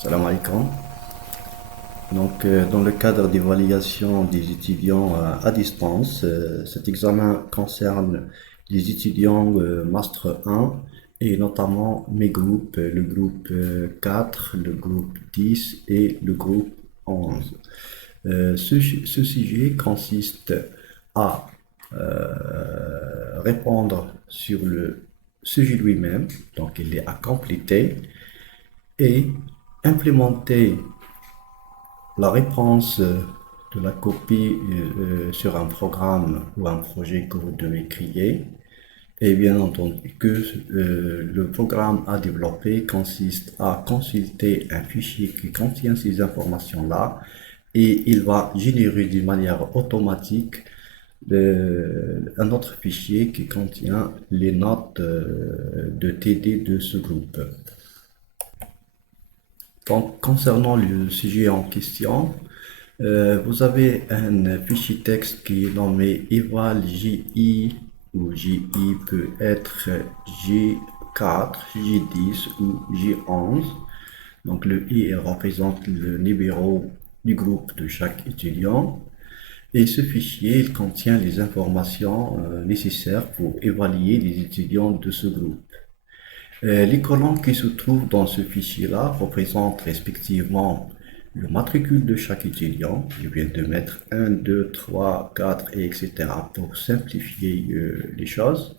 Salam alaikum. Dans le cadre d'évaluation des étudiants à distance, cet examen concerne les étudiants Master 1 et notamment mes groupes, le groupe 4, le groupe 10 et le groupe 11. Ce sujet consiste à répondre sur le sujet lui-même, donc il est à compléter, et implémenter la réponse de la copie sur un programme ou un projet que vous devez créer. Et bien entendu que le programme à développer consiste à consulter un fichier qui contient ces informations-là et il va générer d'une manière automatique un autre fichier qui contient les notes de TD de ce groupe. Donc, concernant le sujet en question, vous avez un fichier texte qui est nommé eval JI ou JI peut être J4, J10 ou J11. Donc le I représente le numéro du groupe de chaque étudiant. Et ce fichier il contient les informations nécessaires pour évaluer les étudiants de ce groupe. Les colonnes qui se trouvent dans ce fichier-là représentent respectivement le matricule de chaque étudiant. Je viens de mettre 1, 2, 3, 4, et etc. pour simplifier les choses.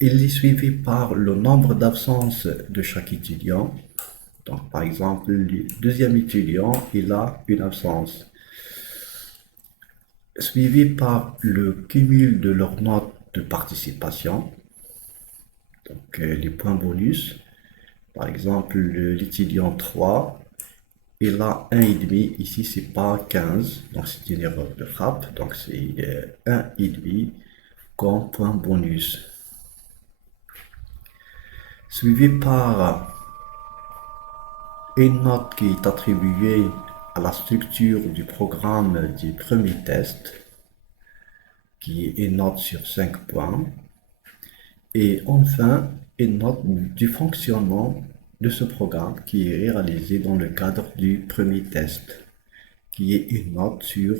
Il est suivi par le nombre d'absences de chaque étudiant. Donc, par exemple, le deuxième étudiant, il a une absence. Suivi par le cumul de leurs notes de participation. Donc, les points bonus. Par exemple, l'étudiant 3, il a 1,5. Ici, c'est pas 15. Donc, c'est une erreur de frappe. Donc, c'est 1,5 comme point bonus. Suivi par une note qui est attribuée à la structure du programme du premier test, qui est une note sur 5 points. Et enfin, une note du fonctionnement de ce programme qui est réalisé dans le cadre du premier test, qui est une note sur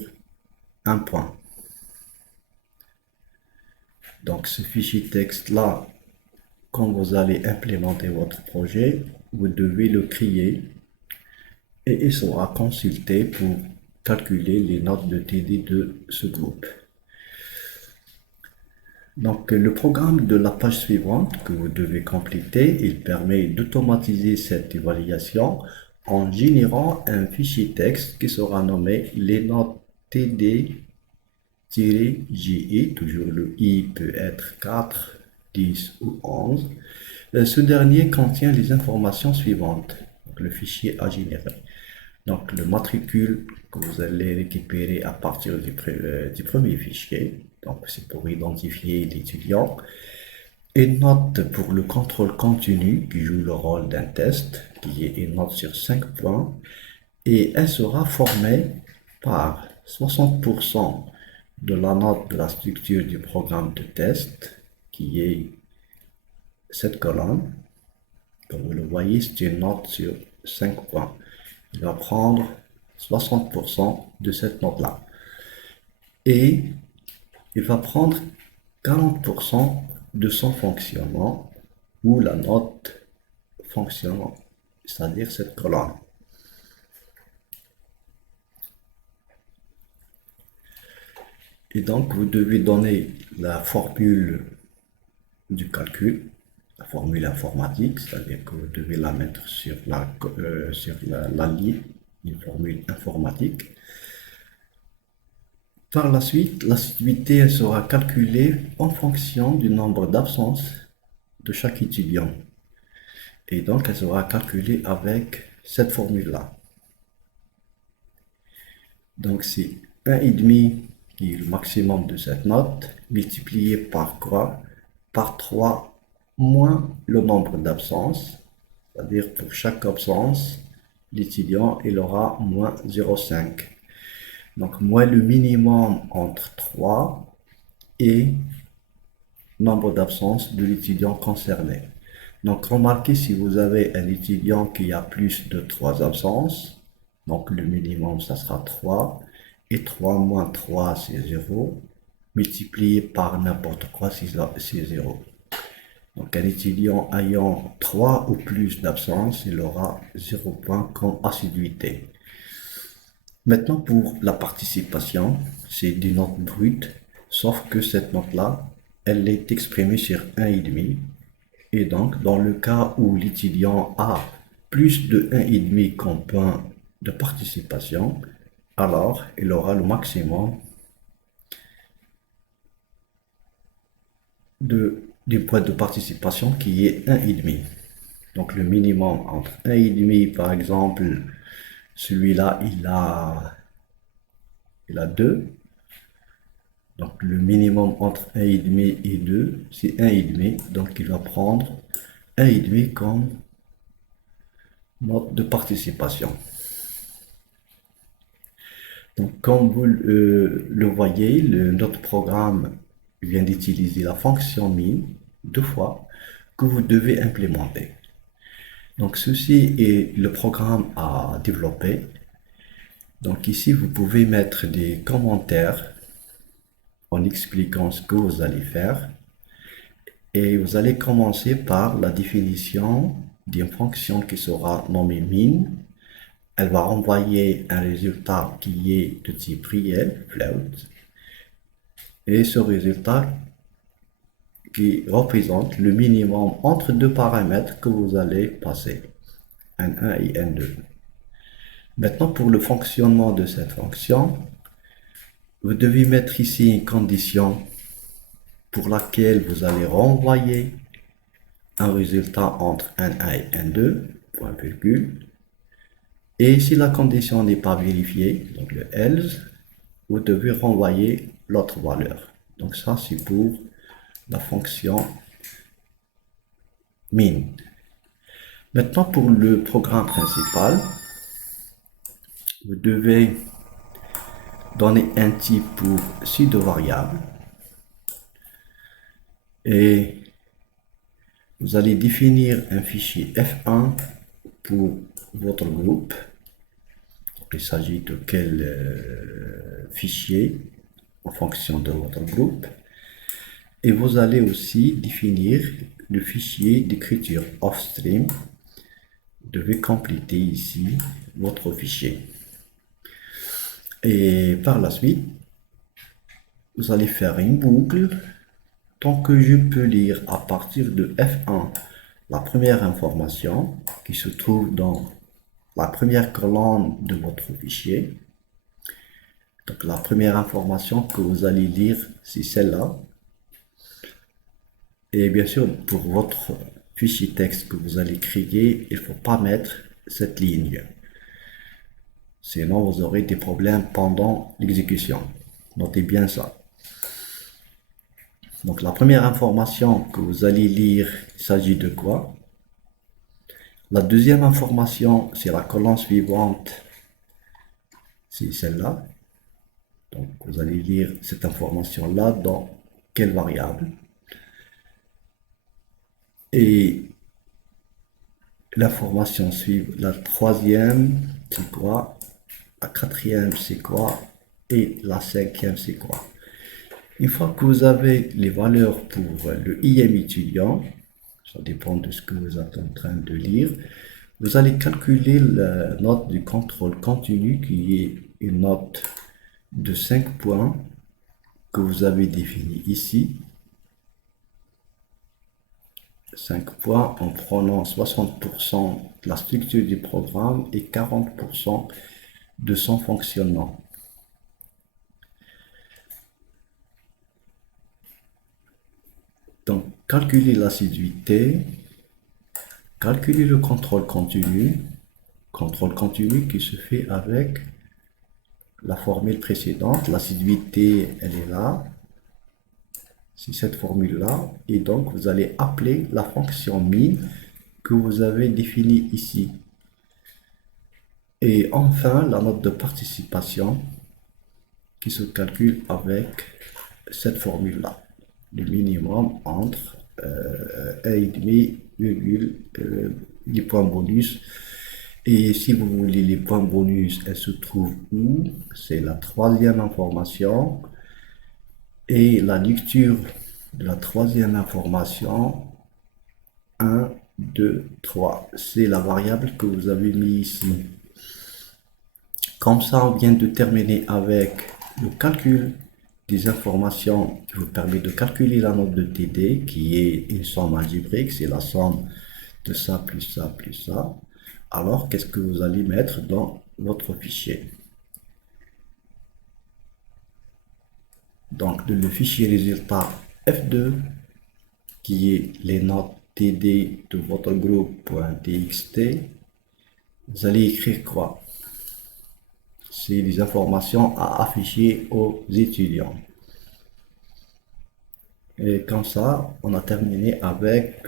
un point. Donc ce fichier texte-là, quand vous allez implémenter votre projet, vous devez le créer et il sera consulté pour calculer les notes de TD de ce groupe. Donc le programme de la page suivante que vous devez compléter, il permet d'automatiser cette évaluation en générant un fichier texte qui sera nommé les notes TD-JI, toujours le I peut être 4, 10 ou 11. Ce dernier contient les informations suivantes, donc le fichier à générer. Donc le matricule que vous allez récupérer à partir du premier fichier, donc c'est pour identifier l'étudiant. Une note pour le contrôle continu qui joue le rôle d'un test, qui est une note sur 5 points, et elle sera formée par 60% de la note de la structure du programme de test, qui est cette colonne. Comme vous le voyez, c'est une note sur 5 points. Il va prendre 60% de cette note-là. Et il va prendre 40% de son fonctionnement ou la note fonctionnement, c'est-à-dire cette colonne. Et donc, vous devez donner la formule du calcul, la formule informatique, c'est-à-dire que vous devez la mettre sur la ligne, une formule informatique. Par la suite, l'assiduité elle sera calculée en fonction du nombre d'absences de chaque étudiant. Et donc, elle sera calculée avec cette formule-là. Donc, c'est 1,5 qui est le maximum de cette note, multiplié par quoi? Par 3 moins le nombre d'absences. C'est-à-dire, pour chaque absence, l'étudiant il aura moins 0,5. Donc, moins le minimum entre 3 et nombre d'absences de l'étudiant concerné. Donc, remarquez si vous avez un étudiant qui a plus de 3 absences, donc le minimum, ça sera 3, et 3 moins 3, c'est 0, multiplié par n'importe quoi, c'est 0. Donc, un étudiant ayant 3 ou plus d'absences, il aura 0 point comme assiduité. Maintenant, pour la participation, c'est des notes brutes, sauf que cette note-là, elle est exprimée sur 1,5. Et donc, dans le cas où l'étudiant a plus de 1,5 comme point de participation, alors il aura le maximum du point de participation qui est 1,5. Donc, le minimum entre 1,5, par exemple, celui-là, il a 2. Donc, le minimum entre 1,5 et 2, c'est 1,5. Donc, il va prendre 1,5 comme note de participation. Donc, comme vous le voyez, notre programme vient d'utiliser la fonction min 2 fois que vous devez implémenter. Donc, ceci est le programme à développer. Donc, ici, vous pouvez mettre des commentaires en expliquant ce que vous allez faire. Et vous allez commencer par la définition d'une fonction qui sera nommée min. Elle va renvoyer un résultat qui est de type réel, float. Et ce résultat qui représente le minimum entre deux paramètres que vous allez passer, N1 et N2. Maintenant, pour le fonctionnement de cette fonction, vous devez mettre ici une condition pour laquelle vous allez renvoyer un résultat entre N1 et N2, point virgule. Et si la condition n'est pas vérifiée, donc le else, vous devez renvoyer l'autre valeur. Donc ça, c'est pour la fonction min. Maintenant, pour le programme principal, vous devez donner un type pour pseudo variable et vous allez définir un fichier F1 pour votre groupe. Donc, il s'agit de quel fichier en fonction de votre groupe. Et vous allez aussi définir le fichier d'écriture offstream. Vous devez compléter ici votre fichier. Et par la suite, vous allez faire une boucle. Tant que je peux lire à partir de F1 la première information qui se trouve dans la première colonne de votre fichier. Donc la première information que vous allez lire, c'est celle-là. Et bien sûr, pour votre fichier texte que vous allez créer, il ne faut pas mettre cette ligne. Sinon, vous aurez des problèmes pendant l'exécution. Notez bien ça. Donc, la première information que vous allez lire, il s'agit de quoi? La deuxième information, c'est la colonne suivante. C'est celle-là. Donc, vous allez lire cette information-là dans quelle variable? Et l'information suivante, la troisième, c'est quoi? La quatrième, c'est quoi? Et la cinquième, c'est quoi? Une fois que vous avez les valeurs pour le IM étudiant, ça dépend de ce que vous êtes en train de lire, vous allez calculer la note du contrôle continu qui est une note de 5 points que vous avez définie ici. 5 points en prenant 60% de la structure du programme et 40% de son fonctionnement. Donc, calculer l'assiduité, calculer le contrôle continu qui se fait avec la formule précédente. L'assiduité, elle est là, c'est cette formule-là, et donc vous allez appeler la fonction min que vous avez définie ici. Et enfin, la note de participation qui se calcule avec cette formule-là, le minimum entre 1,5, virgule, les points bonus. Et si vous voulez les points bonus, elles se trouvent où? C'est la troisième information. Et la lecture de la troisième information, 1, 2, 3, c'est la variable que vous avez mis ici. Comme ça, on vient de terminer avec le calcul des informations qui vous permet de calculer la note de TD, qui est une somme algébrique, c'est la somme de ça plus ça plus ça. Alors, qu'est-ce que vous allez mettre dans votre fichier? Donc, le fichier résultat F2, qui est les notes TD de votre groupe.txt, vous allez écrire quoi? C'est les informations à afficher aux étudiants. Et comme ça, on a terminé avec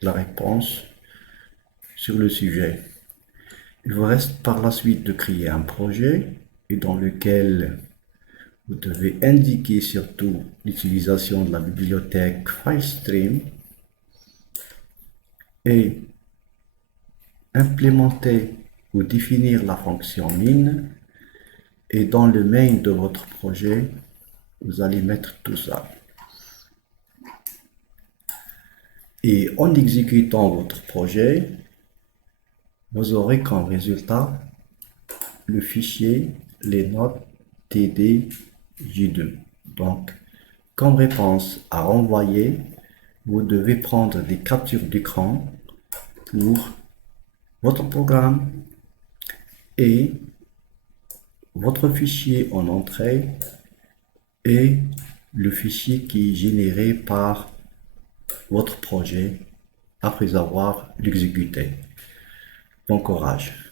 la réponse sur le sujet. Il vous reste par la suite de créer un projet et dans lequel vous devez indiquer surtout l'utilisation de la bibliothèque FileStream et implémenter ou définir la fonction min. Et dans le main de votre projet, vous allez mettre tout ça. Et en exécutant votre projet, vous aurez comme résultat le fichier les notes TD-J2. Donc, comme réponse à renvoyer, vous devez prendre des captures d'écran pour votre programme et votre fichier en entrée et le fichier qui est généré par votre projet après avoir l'exécuté. Bon courage.